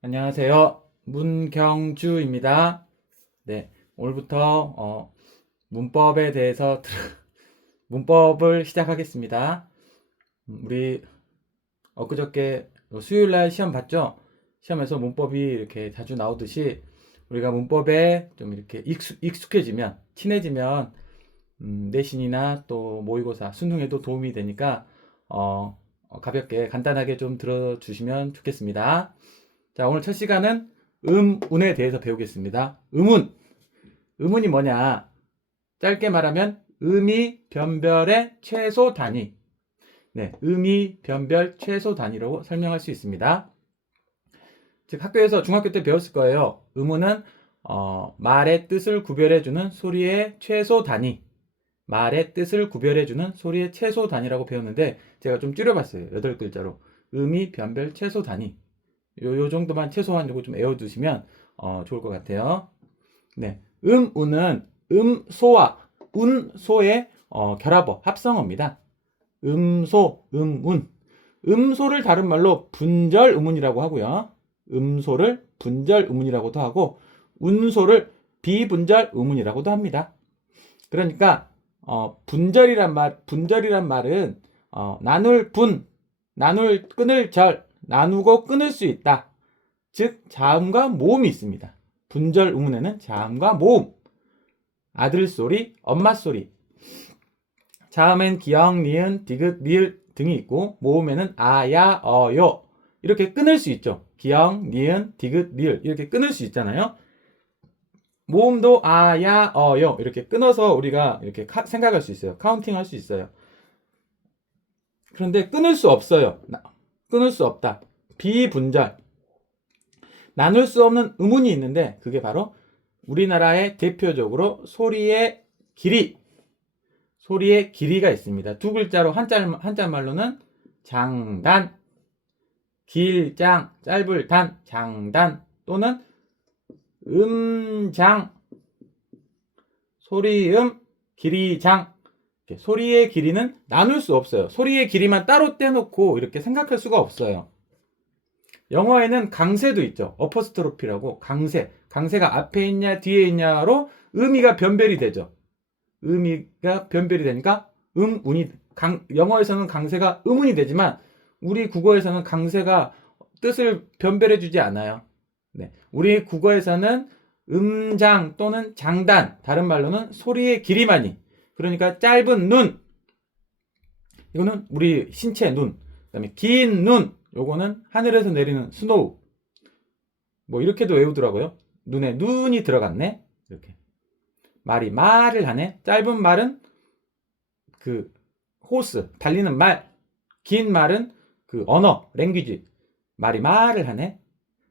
안녕하세요. 문경주입니다. 네, 오늘부터 문법에 대해서 문법을 시작하겠습니다. 우리 엊그저께 수요일날 시험 봤죠? 시험에서 문법이 이렇게 자주 나오듯이 우리가 문법에 좀 이렇게 익숙해지면, 친해지면 내신이나 또 모의고사, 수능에도 도움이 되니까 가볍게 간단하게 좀 들어주시면 좋겠습니다. 자, 오늘 첫 시간은 음운에 대해서 배우겠습니다. 음운이 뭐냐? 짧게 말하면 음이 변별의 최소 단위. 네, 음이 변별 최소 단위라고 설명할 수 있습니다. 즉 학교에서 중학교 때 배웠을 거예요. 음운은 말의 뜻을 구별해주는 소리의 최소 단위. 말의 뜻을 구별해주는 소리의 최소 단위라고 배웠는데 제가 좀 줄여봤어요. 8글자로. 음이 변별 최소 단위. 요 정도만 최소한 요거 좀 외워두시면 좋을 것 같아요. 네, 운은 음소와 운소의 결합어, 합성어입니다. 음소, 음운. 음소를 다른 말로 분절음운이라고 하고요. 음소를 분절음운이라고도 하고 운소를 비분절음운이라고도 합니다. 그러니까 분절이란 말은 나눌 끊을 절, 나누고 끊을 수 있다. 즉 자음과 모음이 있습니다. 분절 음운에는 자음과 모음, 아들 소리, 엄마 소리. 자음엔 기역, 니은, 디귿, 리을 등이 있고 모음에는 아, 야, 어, 요 이렇게 끊을 수 있죠. 기역, 니은, 디귿, 리을 이렇게 끊을 수 있잖아요. 모음도 아, 야, 어, 요 이렇게 끊어서 우리가 이렇게 생각할 수 있어요. 카운팅 할 수 있어요. 그런데 끊을 수 없어요. 끊을 수 없다. 비분절. 나눌 수 없는 음운이 있는데 그게 바로 우리나라의 대표적으로 소리의 길이가 있습니다. 두 글자로 한자말로는 장단, 길장, 짧을 단, 장단 또는 음장, 소리음, 길이장. 소리의 길이는 나눌 수 없어요. 소리의 길이만 따로 떼놓고 이렇게 생각할 수가 없어요. 영어에는 강세도 있죠. 어퍼스트로피라고 강세가 앞에 있냐 뒤에 있냐로 의미가 변별이 되죠. 의미가 변별이 되니까 영어에서는 강세가 음운이 되지만 우리 국어에서는 강세가 뜻을 변별해 주지 않아요. 네. 우리 국어에서는 음장 또는 장단, 다른 말로는 소리의 길이만이. 그러니까 짧은 눈, 이거는 우리 신체 눈. 그다음에 긴 눈, 요거는 하늘에서 내리는 스노우. 뭐 이렇게도 외우더라고요. 눈에 눈이 들어갔네. 이렇게. 말을 하네. 짧은 말은 그 호스, 달리는 말. 긴 말은 그 언어, 랭귀지. 말을 하네.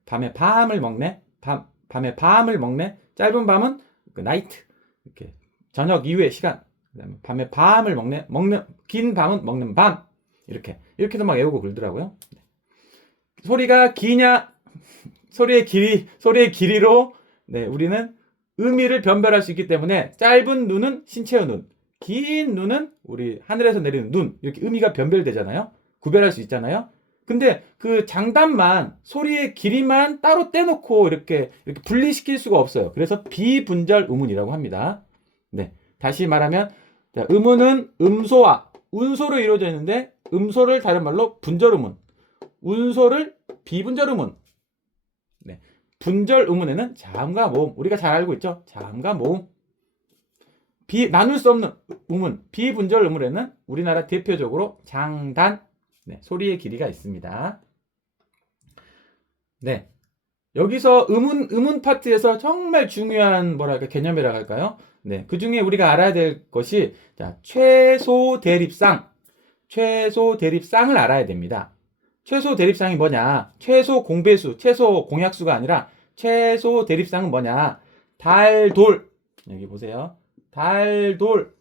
밤에 밤을 먹네. 밤에 밤을 먹네. 짧은 밤은 그 나이트. 이렇게 저녁 이후의 시간. 그다음에 밤에 밤을 먹네. 긴 밤은 먹는 밤. 이렇게도 막 외우고 그러더라고요. 소리가 기냐, 소리의 길이로 네, 우리는 의미를 변별할 수 있기 때문에 짧은 눈은 신체의 눈, 긴 눈은 우리 하늘에서 내리는 눈, 이렇게 의미가 변별되잖아요. 구별할 수 있잖아요. 근데 그 장단만, 소리의 길이만 따로 떼놓고 이렇게 분리시킬 수가 없어요. 그래서 비분절 음운이라고 합니다. 네, 다시 말하면 음운은 음소와 운소로 이루어져 있는데 음소를 다른 말로 분절 음운, 운소를 비분절 음운. 네. 분절 음운에는 자음과 모음, 우리가 잘 알고 있죠? 자음과 모음. 나눌 수 없는 음운, 비분절 음운에는 우리나라 대표적으로 장단, 네, 소리의 길이가 있습니다. 네. 여기서 음운 파트에서 정말 중요한 개념이라고 할까요? 네. 그 중에 우리가 알아야 될 것이 최소 대립상을 알아야 됩니다. 최소 대립상이 뭐냐? 최소 공배수, 최소 공약수가 아니라 최소 대립상은 뭐냐? 달돌. 여기 보세요. 달돌.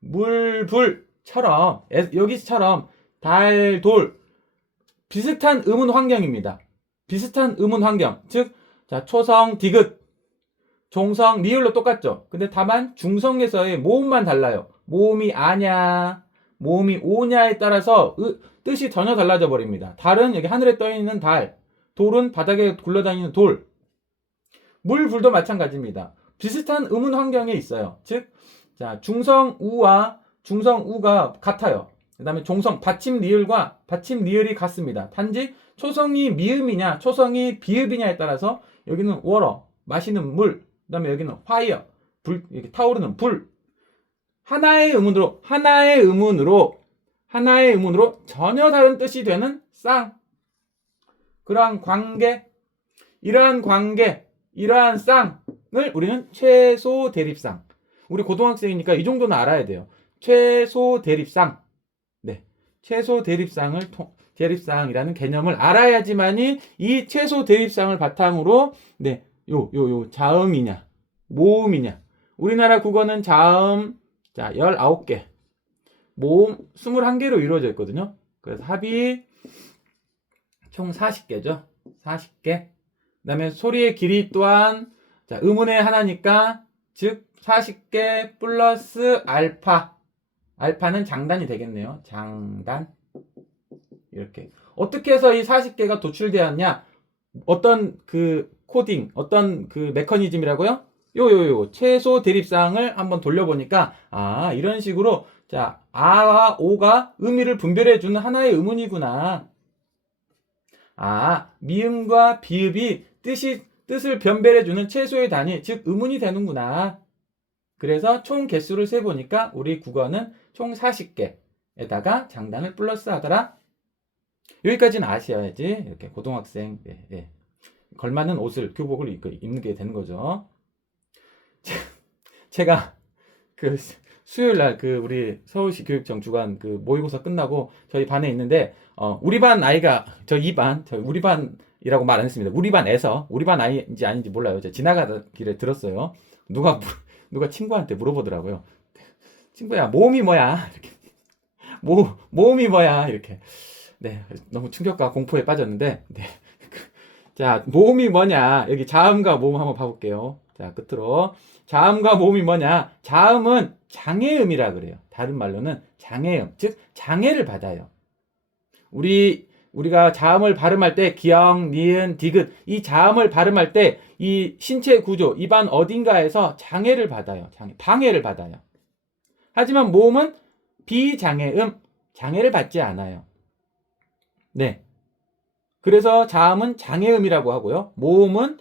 물불처럼, 여기처럼 달돌. 비슷한 음운 환경입니다. 비슷한 음운 환경. 즉, 초성, 디귿, 종성, 리을로 똑같죠? 근데 다만 중성에서의 모음만 달라요. 모음이 아냐, 모음이 오냐에 따라서 뜻이 전혀 달라져 버립니다. 달은 여기 하늘에 떠 있는 달, 돌은 바닥에 굴러다니는 돌. 물, 불도 마찬가지입니다. 비슷한 음운 환경에 있어요. 즉, 자, 중성우와 중성우가 같아요. 그 다음에 종성, 받침 리을과 받침 리을이 같습니다. 단지 초성이 미음이냐, 초성이 비읍이냐에 따라서 여기는 워러, 마시는 물, 그 다음에 여기는 화이어, 불, 이렇게 타오르는 불. 하나의 음운으로, 하나의 음운으로 전혀 다른 뜻이 되는 쌍. 그러한 관계, 이러한 쌍을 우리는 최소 대립상. 우리 고등학생이니까 이 정도는 알아야 돼요. 최소 대립상. 네. 최소 대립상이라는 개념을 알아야지만이 이 최소 대립상을 바탕으로, 네. 자음이냐, 모음이냐. 우리나라 국어는 자음, 자, 19개. 모음 21개로 이루어져 있거든요. 그래서 합이 총 40개죠. 40개. 그 다음에 소리의 길이 또한, 자, 음운의 하나니까, 즉, 40개 플러스 알파. 알파는 장단이 되겠네요. 장단. 이렇게. 어떻게 해서 이 40개가 도출되었냐? 어떤 그 코딩, 어떤 그 메커니즘이라고요? 최소 대립상을 한번 돌려보니까, 이런 식으로, 자, 아와 오가 의미를 분별해주는 하나의 음운이구나. 미음과 비읍이 뜻을 변별해주는 최소의 단위, 즉 음운이 되는구나. 그래서 총 개수를 세보니까 우리 국어는 총 40개에다가 장단을 플러스 하더라. 여기까지는 아셔야지. 이렇게 고등학생, 걸맞는 옷을, 교복을 입는 게 되는 거죠. 제가 그 수요일 날 그 우리 서울시 교육청 주관 그 모의고사 끝나고 저희 반에 있는데, 우리 반 아이가, 우리 반이라고 말 안 했습니다. 우리 반 아이인지 아닌지 몰라요. 제가 지나가던 길에 들었어요. 누가 친구한테 물어보더라고요. 친구야, 모음이 뭐야? 이렇게. 모음이 뭐야? 이렇게. 네. 너무 충격과 공포에 빠졌는데, 네. 자, 모음이 뭐냐? 여기 자음과 모음 한번 봐볼게요. 자, 끝으로. 자음과 모음이 뭐냐? 자음은 장애음이라 그래요. 다른 말로는 장애음, 즉 장애를 받아요. 우리가 자음을 발음할 때 기역, 니은, 디귿 이 자음을 발음할 때 이 신체 구조, 입안 어딘가에서 장애를 받아요. 방해를 받아요. 하지만 모음은 비장애음, 장애를 받지 않아요. 네. 그래서 자음은 장애음이라고 하고요. 모음은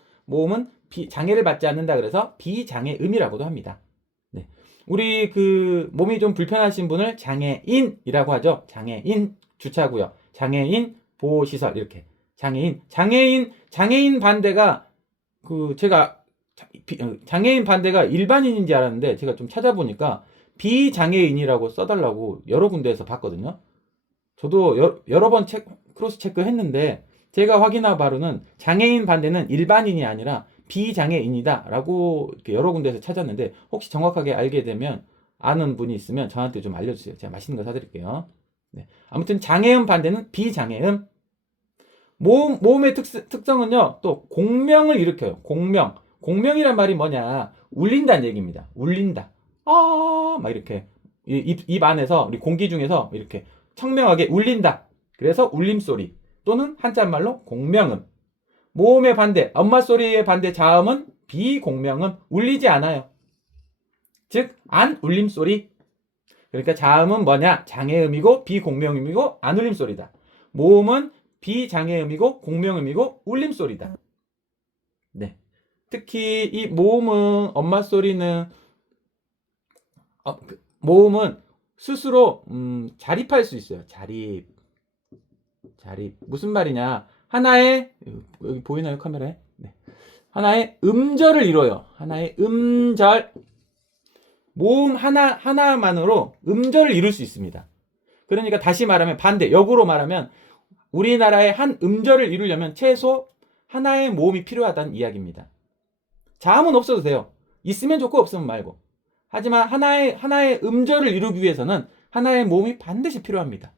장애를 받지 않는다 그래서 비장애음이라고도 합니다. 네. 우리 그 몸이 좀 불편하신 분을 장애인이라고 하죠. 장애인 주차구역, 장애인 보호시설 이렇게. 장애인 반대가 제가 장애인 반대가 일반인인지 알았는데 제가 좀 찾아보니까 비장애인이라고 써달라고 여러 군데에서 봤거든요. 저도 여러 번 크로스 체크 했는데 제가 확인한 바로는 장애인 반대는 일반인이 아니라 비장애인이다 라고 이렇게 여러 군데에서 찾았는데, 혹시 정확하게 알게 되면 아는 분이 있으면 저한테 좀 알려주세요. 제가 맛있는 거 사드릴게요. 네. 아무튼 장애음 반대는 비장애음. 모음의 특성은요, 또 공명을 일으켜요. 공명이란 말이 뭐냐? 울린다는 얘기입니다. 울린다. 막 이렇게 입 안에서 우리 공기 중에서 이렇게 청명하게 울린다. 그래서 울림소리 또는 한자말로 공명음. 모음의 반대, 엄마 소리의 반대 자음은 비공명음, 울리지 않아요. 즉, 안 울림소리. 그러니까 자음은 뭐냐? 장애음이고 비공명음이고 안 울림소리다. 모음은 비장애음이고 공명음이고 울림소리다. 네. 특히 이 모음은, 엄마 소리는, 모음은 스스로 자립할 수 있어요. 자립. 무슨 말이냐? 하나의, 여기 보이나요, 카메라에? 네. 하나의 음절을 이뤄요. 하나의 음절. 모음 하나만으로 음절을 이룰 수 있습니다. 그러니까 다시 말하면 역으로 말하면 우리나라의 한 음절을 이루려면 최소 하나의 모음이 필요하다는 이야기입니다. 자음은 없어도 돼요. 있으면 좋고 없으면 말고. 하지만 하나의 음절을 이루기 위해서는 하나의 모음이 반드시 필요합니다.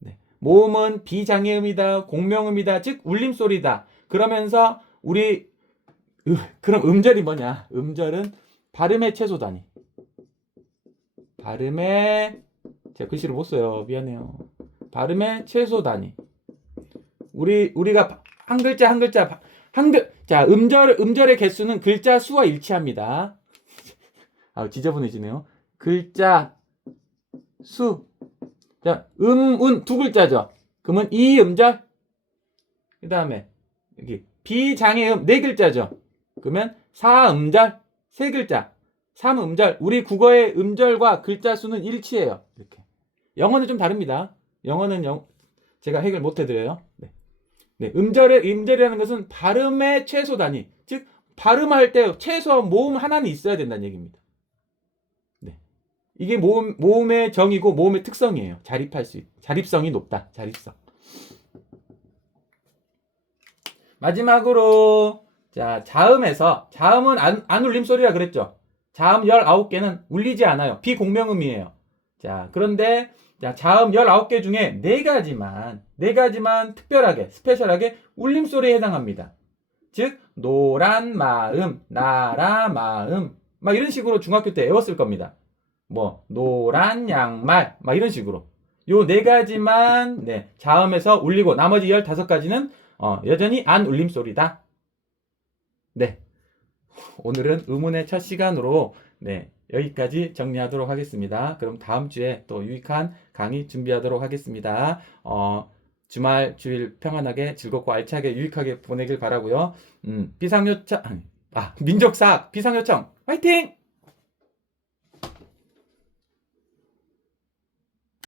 네. 모음은 비장애음이다, 공명음이다, 즉 울림소리다. 그러면서 그럼 음절이 뭐냐? 음절은 발음의 최소 단위. 제가 글씨를 못 써요. 미안해요. 발음의 최소 단위. 우리가 한 글자 한 글자 자, 음절의 개수는 글자 수와 일치합니다. 아, 지저분해지네요. 글자 수. 자, 운 두 글자죠. 그러면 이 음절. 그다음에 여기 비장애음 네 글자죠. 그러면 사음절 세 글자. 삼음절. 우리 국어의 음절과 글자 수는 일치해요. 이렇게. 영어는 좀 다릅니다. 영어는 제가 해결 못 해드려요. 네. 네, 음절이라는 것은 발음의 최소 단위. 즉, 발음할 때 최소 모음 하나는 있어야 된다는 얘기입니다. 네. 이게 모음의 정의고 모음의 특성이에요. 자립성이 높다. 자립성. 마지막으로, 자, 자음은 안 울림 소리라 그랬죠. 자음 19개는 울리지 않아요. 비공명음이에요. 자, 그런데, 자, 자음 19개 중에 4가지만 특별하게, 스페셜하게 울림소리에 해당합니다. 즉, 노란 마음, 나라 마음, 막 이런 식으로 중학교 때 외웠을 겁니다. 뭐, 노란 양말, 막 이런 식으로. 요 4가지만, 네, 자음에서 울리고, 나머지 15가지는, 여전히 안 울림소리다. 네. 오늘은 의문의 첫 시간으로, 네, 여기까지 정리하도록 하겠습니다. 그럼 다음 주에 또 유익한 강의 준비하도록 하겠습니다. 주일 평안하게 즐겁고 알차게 유익하게 보내길 바라고요. 민족사학 비상요청 화이팅!